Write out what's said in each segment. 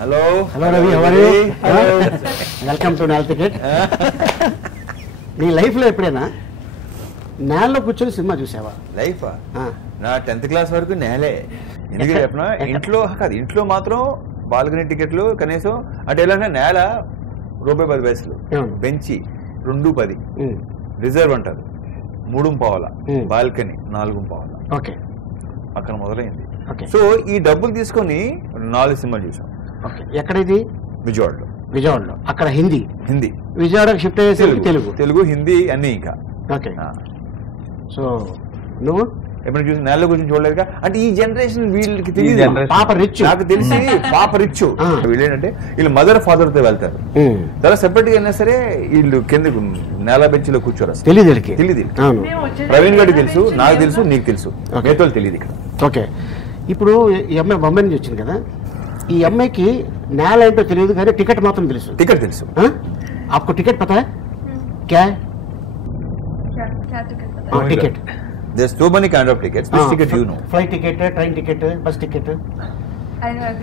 Hello. Hello Ravi, how are you? Welcome to Nal Ticket. నీ లైఫ్లో ఎప్పుడైనా నేలలో కూర్చొని సినిమా చూసావా? లైఫ్ నా 10th క్లాస్ వరకు నేలే. ఎందుకు చెప్పిన ఇంట్లో కాదు, ఇంట్లో మాత్రం బాల్కనీ టికెట్లు కనీసం అంటే ఎలా నేల ₹10 బెంచి 2.10 రిజర్వ్ అంటారు 3.5 బాల్కనీ 4.5 ఓకే అక్కడ మొదలైంది. సో ఈ డబ్బులు తీసుకొని 4 సినిమాలు చూసాం. ఎక్కడ ఇది? విజయవాడలో. అక్కడ హిందీ విజయవాడకి షిఫ్ట్ అయ్యేసరికి తెలుగు హిందీ అన్ని ఇంకా. ఓకే సో నువ్వు ఎప్పుడు చూసి నేల గురించి చూడలేదుగా. అంటే ఈ జనరేషన్ వీళ్ళకి తెలియదు. పాప రిచ్ నాకు తెలిసి పాప రిచ్ వీళ్ళు ఏంటంటే వీళ్ళు మదర్ ఫాదర్ తో వెళ్తారు. తర్వాత సెపరేట్ గా అయినా సరే వీళ్ళు కిందకు నేల బెంచ్లో కూర్చోరు. తెలియదు. ప్రవీణ్ గడికి తెలుసు, నాకు తెలుసు, నీకు తెలుసు, నేతలు తెలియదు ఇక్కడ. ఓకే ఇప్పుడు ఈ అమ్మాయి బొంబాయి నుంచి వచ్చింది కదా, ఈ అమ్మాయికి నేల ఏంటో తెలియదు కానీ టికెట్ మాత్రం తెలుసు. టికెట్ తెలుసు. आपको टिकट पता है? क्या है? Ticket. There's so many kind of tickets. Which ticket you know? Flight ticket, train ticket, bus ticket.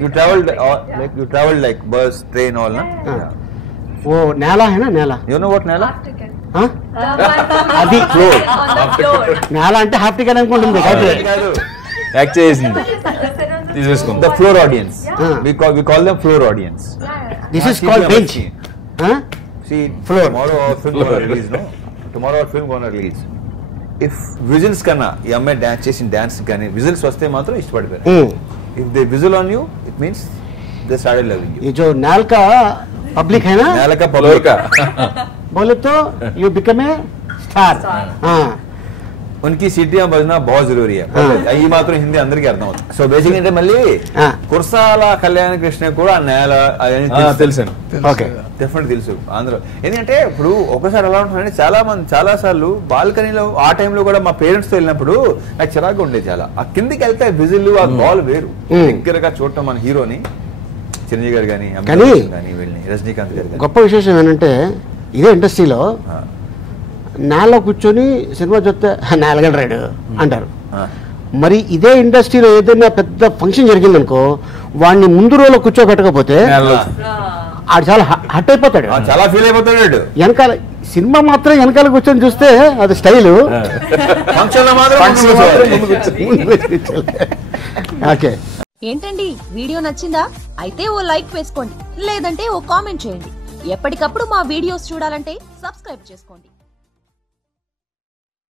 You traveled like bus, train, all na? वो నేల है ना నేల. You know what నేల? అది నేల అంటే హాఫ్ టికెట్ అనుకుంటుంది కాదు. యాక్ట్ చేసింది. The floor audience. We call them floor audience. This is called bench. See, floor. Tomorrow our film gonna release, no? Tomorrow our film gonna release. If whistles కన్నా ఈ అమ్మాయి డాన్స్ చేసిన dance కానీ whistles వస్తే మాత్రం ఇష్టపడిపోయారు. If they whistle on you, it means they started loving you. ये जो नाल का पब्लिक है ना, नाल का पब्लिक का बोले तो you become a star. उनकी सीटियां बजना बहुत जरूरी है. ఈ మాత్రం హిందీ అందరికీ అర్థం అవుతుంది. సో బేసిక్ అంటే మళ్ళీ కుర్సాల కళ్యాణ కృష్ణ కూడా నేల తెలుసు. ఓకే డెఫినెట్ తెలుసు ఆంధ్ర. ఎందుకంటే ఇప్పుడు ఒకసారి ఎలా ఉంటుందంటే చాలా సార్లు బాల్కనీలో ఆ టైంలో కూడా మా పేరెంట్స్ తో వెళ్ళినప్పుడు నాకు చిరాకు ఉండేది చాలా. ఆ కిందికి వెళ్తే విజిల్ ఆ బాల్ వేరు దగ్గరగా చూడటం మన హీరోని చిరంజీవి గారు కానీ వెళ్ళి రజనీకాంత్ గారు. గొప్ప విశేషం ఏంటంటే ఇదే ఇండస్ట్రీలో నేలలో కూర్చొని సినిమా చూస్తే నేలగడ రాడు అంటారు. మరి ఇదే ఇండస్ట్రీలో ఏదైనా పెద్ద ఫంక్షన్ జరిగిందనుకో వాడిని ముందు రోజులో కూర్చోబెట్టకపోతే ఆడు చాలా హట్ అయిపోతాడు, చాలా ఫీల్ అయిపోతాడు. వెనకాల సినిమా మాత్రం వెనకాల కూర్చొని చూస్తే అది స్టైలు. ఓకే ఏంటండి వీడియో నచ్చిందా? అయితే ఓ లైక్ వేసుకోండి, లేదంటే ఓ కామెంట్ చేయండి. ఎప్పటికప్పుడు మా వీడియోస్ చూడాలంటే సబ్స్క్రైబ్ చేసుకోండి.